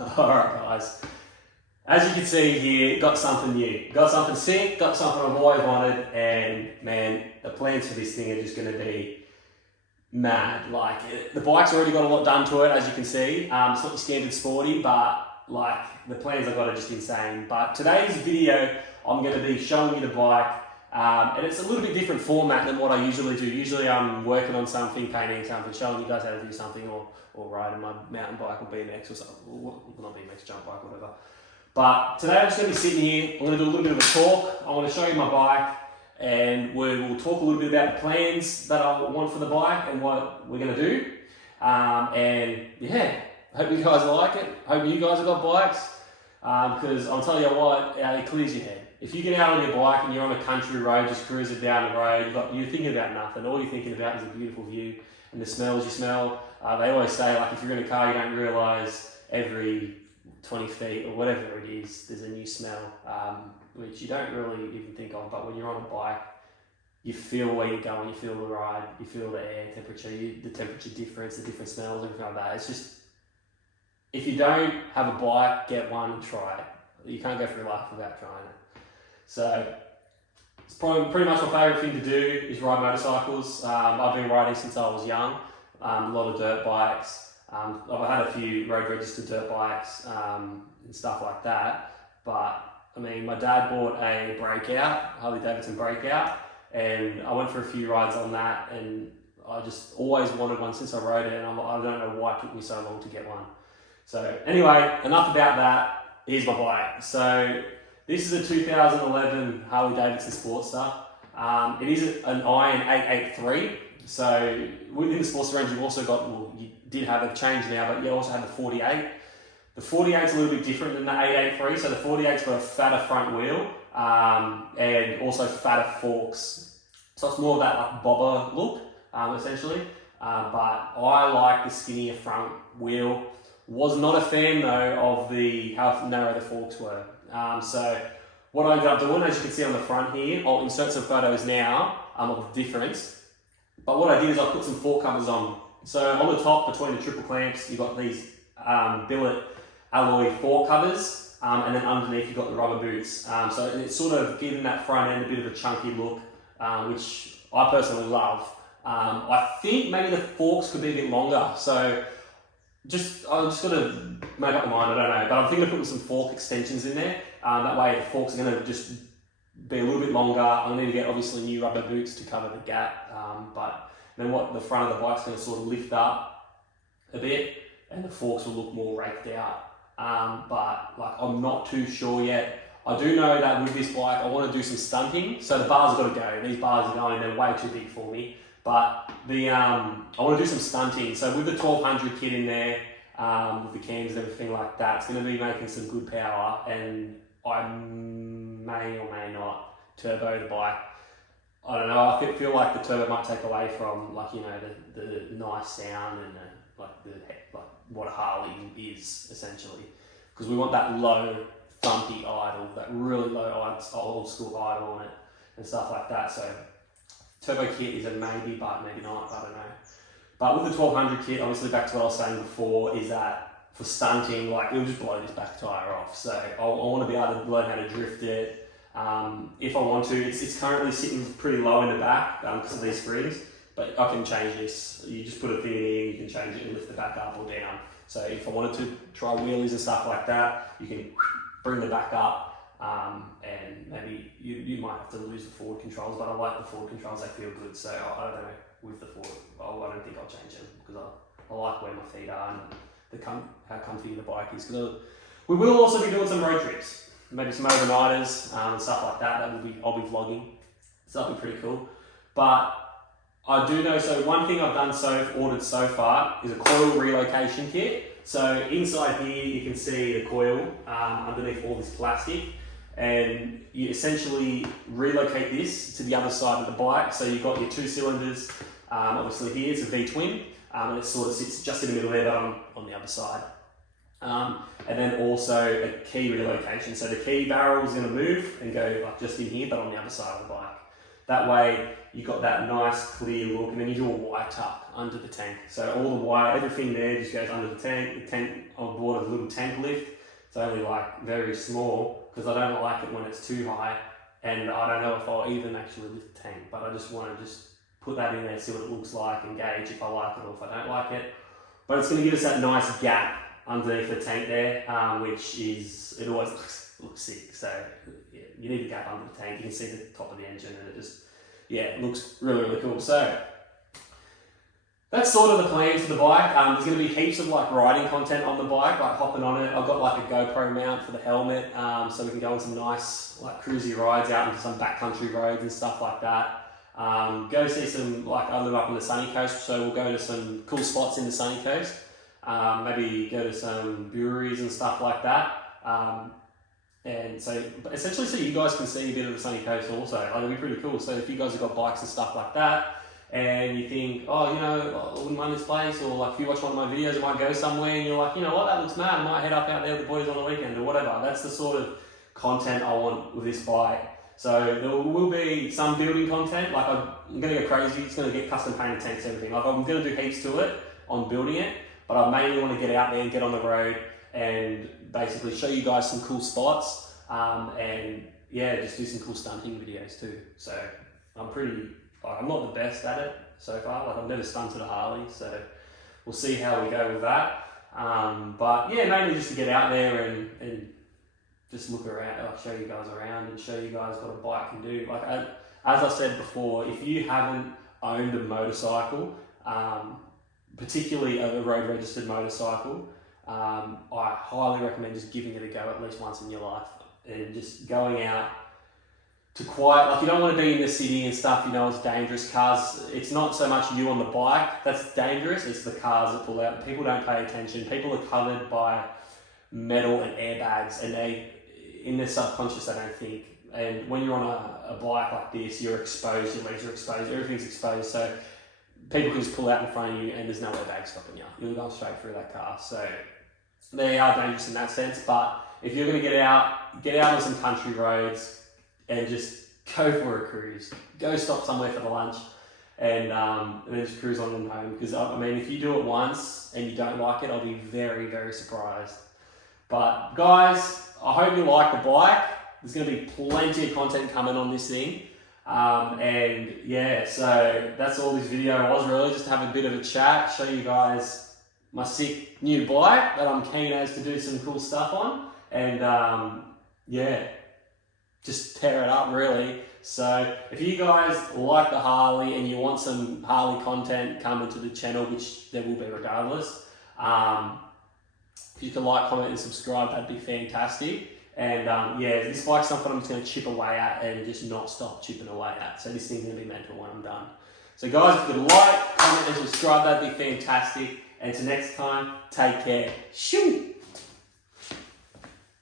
Alright guys, as you can see here, got something new. Got something sick, got something I've always wanted, and man, the plans for this thing are just going to be mad. Like, the bike's already got a lot done to it, as you can see. It's not your standard sporty, but like, the plans I've got are just insane. But today's video, I'm going to be showing you the bike, and it's a little bit different format than what I usually do. Usually I'm working on something, painting something, showing you guys how to do something, or riding my mountain bike or BMX or something, or not BMX, jump bike, whatever. But today I'm just going to be sitting here, I'm going to do a little bit of a talk. I want to show you my bike, and we'll talk a little bit about the plans that I want for the bike and what we're going to do. And yeah, hope you guys like it. Hope you guys have got bikes, because I'll tell you what, it clears your head. If you get out on your bike and you're on a country road, just cruising down the road, you're thinking about nothing. All you're thinking about is a beautiful view and the smells you smell. They always say, like, if you're in a car, you don't realise every 20 feet or whatever it is, there's a new smell, which you don't really even think of. But when you're on a bike, you feel where you're going, you feel the ride, you feel the air temperature, the temperature difference, the different smells, everything like that. It's just, if you don't have a bike, get one and try it. You can't go through life without trying it. So it's probably pretty much my favourite thing to do is ride motorcycles. I've been riding since I was young, a lot of dirt bikes. I've had a few road registered dirt bikes and stuff like that. But I mean, my dad bought a Breakout, Harley Davidson Breakout, and I went for a few rides on that, and I just always wanted one since I rode it, and I don't know why it took me so long to get one. So anyway, enough about that. Here's my bike. So this is a 2011 Harley Davidson Sportster. It is an iron 883. So within the Sportster range, you've also got, well, you did have a change now, but you also have the 48. The 48 is a little bit different than the 883. So the 48's got a fatter front wheel and also fatter forks. So it's more of that like bobber look, essentially. But I like the skinnier front wheel. Was not a fan though of how narrow the forks were. So what I ended up doing, as you can see on the front here, I'll insert some photos now of the difference. But what I did is I put some fork covers on. So on the top, between the triple clamps, you've got these billet alloy fork covers, and then underneath you've got the rubber boots. So it's sort of giving that front end a bit of a chunky look, which I personally love. I think maybe the forks could be a bit longer. So I'm just going to make up my mind, I don't know. But I'm thinking of putting some fork extensions in there. That way the forks are going to just be a little bit longer. I'm going to need to get obviously new rubber boots to cover the gap. But then the front of the bike's going to sort of lift up a bit, and the forks will look more raked out. But like, I'm not too sure yet. I do know that with this bike, I want to do some stunting. So the bars have got to go. These bars are going, they're way too big for me. But I want to do some stunting. So with the 1200 kit in there, with the cams and everything like that, it's going to be making some good power, and I may or may not turbo the bike. I don't know, I feel like the turbo might take away from, like, you know, the nice sound and like what a Harley is, essentially. Because we want that low, thumpy idle, that really low old school idle on it and stuff like that. So turbo kit is a maybe, but maybe not, I don't know. But with the 1200 kit, obviously back to what I was saying before, is that for stunting, like, it'll just blow this back tyre off. So I want to be able to learn how to drift it. If I want to, it's currently sitting pretty low in the back because of these springs, but I can change this. You just put a thing in, you can change it and lift the back up or down. So if I wanted to try wheelies and stuff like that, you can bring the back up, and maybe you might have to lose the forward controls, but I like the forward controls, they feel good. So I don't know, with the forward, I don't think I'll change them, because I like where my feet are and how comfy the bike is. Because we will also be doing some road trips. Maybe some overnighters and stuff like that. I'll be vlogging. So that'll be pretty cool. But I do know, so one thing I've ordered so far is a coil relocation kit. So inside here you can see the coil underneath all this plastic, and you essentially relocate this to the other side of the bike. So you've got your two cylinders. Obviously here it's a V-twin, and it sort of sits just in the middle there, but on the other side. And then also a key relocation. So the key barrel is going to move and go like just in here, but on the other side of the bike. That way you got that nice clear look, and then you do a wire tuck under the tank. So all the wire, everything there just goes under the tank. The tank on board a little tank lift. It's only like very small because I don't like it when it's too high, and I don't know if I'll even actually lift the tank, but I just want to just put that in there, see what it looks like, and gauge if I like it or if I don't like it. But it's going to give us that nice gap underneath the tank there, which is, it always looks sick. So yeah, you need a gap under the tank. You can see the top of the engine, and it just, yeah, it looks really, really cool. So that's sort of the plan for the bike. There's going to be heaps of like riding content on the bike, like hopping on it. I've got like a GoPro mount for the helmet, so we can go on some nice like cruisy rides out into some backcountry roads and stuff like that. Go see some, like I live up on the sunny coast, so we'll go to some cool spots in the sunny coast. Maybe go to some breweries and stuff like that. And so essentially so you guys can see a bit of the sunny coast also. Like, it'll be pretty cool. So if you guys have got bikes and stuff like that, and you think, oh, you know, I wouldn't mind this place, or like if you watch one of my videos, I might go somewhere, and you're like, you know what, that looks mad, I might head up out there with the boys on the weekend or whatever. That's the sort of content I want with this bike. So there will be some building content, like I'm going to go crazy, it's going to get custom painted tanks and everything. Like I'm going to do heaps to it on building it, but I mainly want to get out there and get on the road and basically show you guys some cool spots, and yeah, just do some cool stunting videos too. So I'm not the best at it so far, like I've never stunted a Harley, so we'll see how we go with that. But yeah, mainly just to get out there and just look around, I'll show you guys around and show you guys what a bike can do. Like as I said before, if you haven't owned a motorcycle, particularly a road registered motorcycle, I highly recommend just giving it a go at least once in your life, and just going out to quiet, like you don't want to be in the city and stuff, you know, it's dangerous. Cars, it's not so much you on the bike that's dangerous, it's the cars that pull out. People don't pay attention. People are covered by metal and airbags, and they, in their subconscious, they don't think. And when you're on a bike like this, you're exposed, your legs are exposed, everything's exposed, so people can just pull out in front of you and there's no airbag stopping you. You'll go straight through that car. So they are dangerous in that sense, but if you're going to get out on some country roads and just go for a cruise. Go stop somewhere for the lunch, and then just cruise on and home. Because I mean, if you do it once and you don't like it, I'll be very, very surprised. But guys, I hope you like the bike. There's going to be plenty of content coming on this thing. And yeah, so that's all this video was really, just to have a bit of a chat, show you guys my sick new bike that I'm keen as to do some cool stuff on. And yeah, just tear it up really. So if you guys like the Harley and you want some Harley content coming to the channel, which there will be regardless, if you can like, comment and subscribe, that'd be fantastic. And yeah, this bike's something I'm just going to chip away at and just not stop chipping away at. So this thing's going to be mental when I'm done. So guys, if you could like, comment and subscribe, that'd be fantastic. And until next time, take care. Shoo!